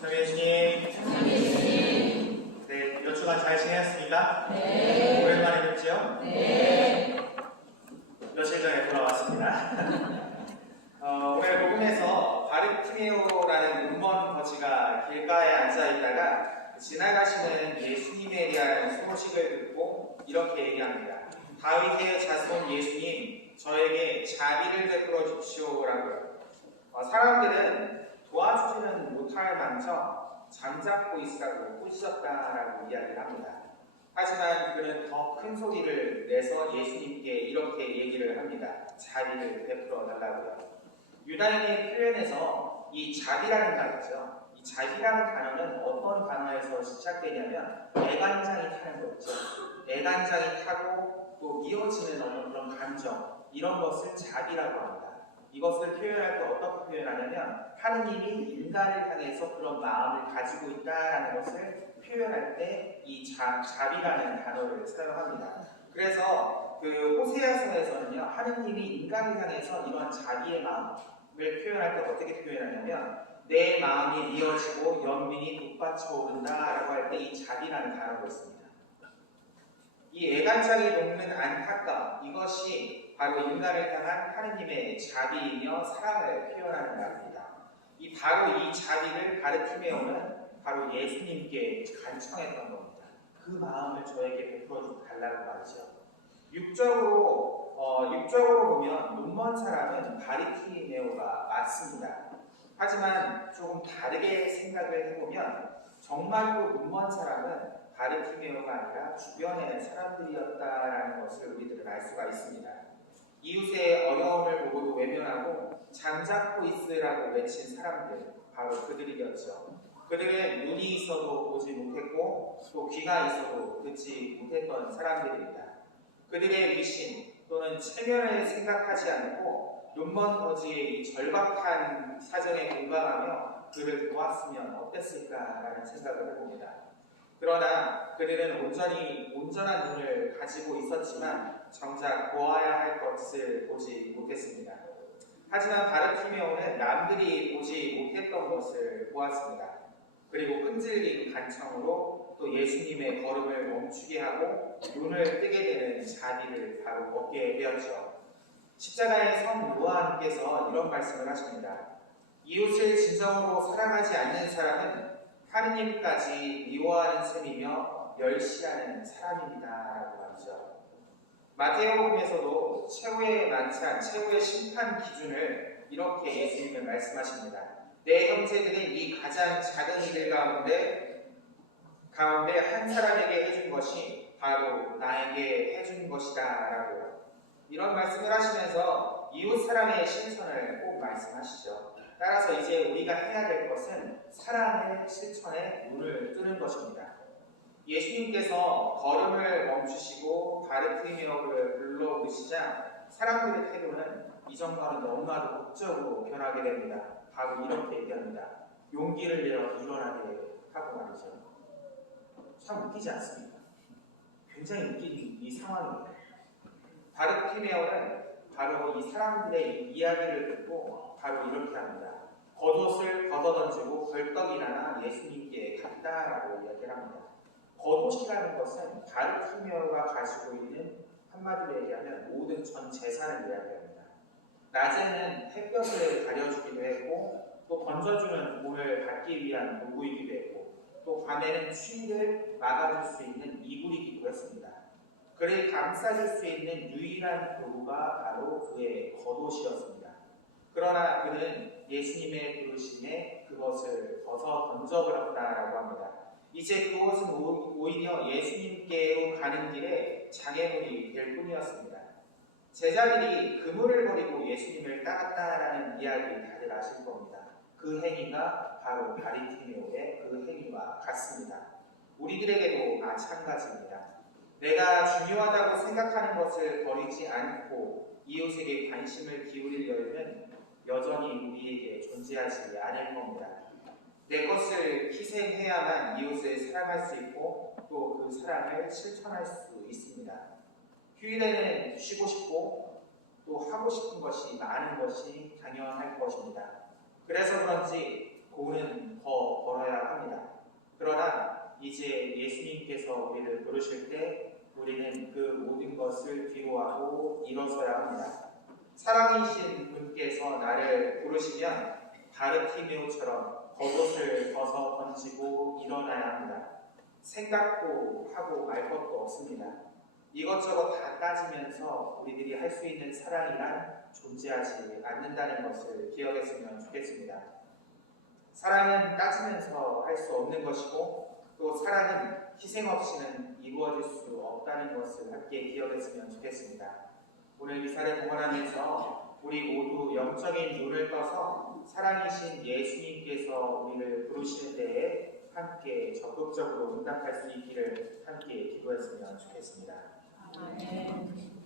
정혜진님, 네, 몇 주간 잘 지내셨습니까? 네. 오랜만에 뵙죠? 네. 며칠 전에 돌아왔습니다. 오늘 복음에서 바르티메오라는 눈먼 거지가 길가에 앉아 있다가 지나가시는 예수님에 대한 소식을 듣고 이렇게 얘기합니다. 다윗의 자손 예수님, 저에게 자비를 베풀어 주시오라고요. 사람들은 도와주지는 못할 망정 잠자코 있으라고 꾸짖었다라고 이야기를 합니다. 하지만 그는 더 큰 소리를 내서 예수님께 이렇게 얘기를 합니다. 자비를 베풀어 달라고요. 유다인의 표현에서 이 자비라는 단어죠. 이 자비라는 단어는 어떤 단어에서 시작되냐면 애간장이 타는 거죠. 애간장이 타고 또 미어지는 어떤 그런 감정, 이런 것을 자비라고 합니다. 이것을 표현할 때 어떻게 표현하냐면 하느님이 인간을 향해서 그런 마음을 가지고 있다라는 것을 표현할 때 이 자비라는 단어를 사용합니다. 그래서 그 호세아서에서는요, 하느님이 인간을 향해서 이러한 자비의 마음을 표현할 때 어떻게 표현하냐면 내 마음이 미어지고 연민이 돋받쳐 오른다라고 할 때 이 자비라는 단어가 있습니다. 이 애간장이 녹는 안타까움, 이것이 바로 인간을 향한 하느님의 자비이며 사랑을 표현하는 말입니다. 바로 이 자비를 바르티메오는 바로 예수님께 간청했던 겁니다. 그 마음을 저에게 베풀어 달라고 말이죠. 육적으로 보면 눈먼 사람은 바르티메오가 맞습니다. 하지만 조금 다르게 생각을 해보면 정말로 눈먼 사람은 바르티메오가 아니라 주변의 사람들이었다라는 것을 우리들은 알 수가 있습니다. 이웃의 어려움을 보고도 외면하고 잠자코 있으라고 외친 사람들, 바로 그들이었죠. 그들은 눈이 있어도 보지 못했고 또 귀가 있어도 듣지 못했던 사람들입니다. 그들의 위신 또는 체면을 생각하지 않고 눈먼 거지의 이 절박한 사정에 공감하며 그를 도왔으면 어땠을까라는 생각을 해봅니다. 그러나 그들은 온전한 눈을 가지고 있었지만 정작 보아야 할 것을 보지 못했습니다. 하지만 바르티메오는 남들이 보지 못했던 것을 보았습니다. 그리고 끈질긴 간청으로 또 예수님의 걸음을 멈추게 하고 눈을 뜨게 되는 자비를 바로 얻게 되었죠. 십자가의 성 요한께서 이런 말씀을 하십니다. 이웃을 진정으로 사랑하지 않는 사람은 하느님까지 미워하는 셈이며 멸시하는 사람입니다. 라고 말이죠. 마태복음에서도 최후의 만찬, 최후의 심판 기준을 이렇게 예수님은 말씀하십니다. 내 형제들은 이 가장 작은 이들 가운데 한 사람에게 해준 것이 바로 나에게 해준 것이다 라고요. 이런 말씀을 하시면서 이웃 사랑의 실천을 꼭 말씀하시죠. 따라서 이제 우리가 해야 될 것은 사랑의 실천에 눈을 뜨는 것입니다. 예수님께서 걸음을 멈추시고 바르티메오를 불러 부르시자 사람들의 태도는 이전과는 너무나도 극적으로 변하게 됩니다. 바로 이렇게 얘기합니다. 용기를 내어 일어나게 하고 말이죠. 참 웃기지 않습니까? 굉장히 웃긴 이 상황입니다. 바르티메오는 바로 이 사람들의 이야기를 듣고 바로 이렇게 합니다. 겉옷을 걷어던지고 벌떡 일어나 예수님께 갔다라고 이야기를 합니다. 겉옷이라는 것은 바르티메오가 가지고 있는 한마디로 얘기하면 모든 전 재산을 이야기합니다. 낮에는 햇볕을 가려주기도 했고 또 던져주는 돌을 받기 위한 도구이기도 했고 또 밤에는 추위를 막아줄 수 있는 이불이기도 했습니다. 그를 감싸줄 수 있는 유일한 도구가 바로 그의 겉옷이었습니다. 그러나 그는 예수님의 부르심에 그것을 벗어 던져버렸다라고 합니다. 이제 그것은 오히려 예수님께로 가는 길에 장애물이 될 뿐이었습니다. 제자들이 그물을 버리고 예수님을 따랐다라는 이야기 다들 아실 겁니다. 그 행위가 바로 바르티메오의 그 행위와 같습니다. 우리들에게도 마찬가지입니다. 내가 중요하다고 생각하는 것을 버리지 않고 이웃에게 관심을 기울일 여유는 여전히 우리에게 존재하지 않을 겁니다. 내 것을 희생해야만 이웃을 사랑할 수 있고 또 그 사랑을 실천할 수 있습니다. 휴일에는 쉬고 싶고 또 하고 싶은 것이 많은 것이 당연할 것입니다. 그래서 그런지 돈은 더 벌어야 이제 예수님께서 우리를 부르실 때 우리는 그 모든 것을 뒤로하고 일어서야 합니다. 사랑이신 분께서 나를 부르시면 바르티메오처럼 겉옷을 벗어 던지고 일어나야 합니다. 생각도 하고 말 것도 없습니다. 이것저것 다 따지면서 우리들이 할 수 있는 사랑이란 존재하지 않는다는 것을 기억했으면 좋겠습니다. 사랑은 따지면서 할 수 없는 것이고 또 사랑은 희생 없이는 이루어질 수 없다는 것을 함께 기억했으면 좋겠습니다. 오늘 미사를 동원하면서 우리 모두 영적인 눈을 떠서 사랑이신 예수님께서 우리를 부르시는 데에 함께 적극적으로 응답할 수 있기를 함께 기도했으면 좋겠습니다. 아멘.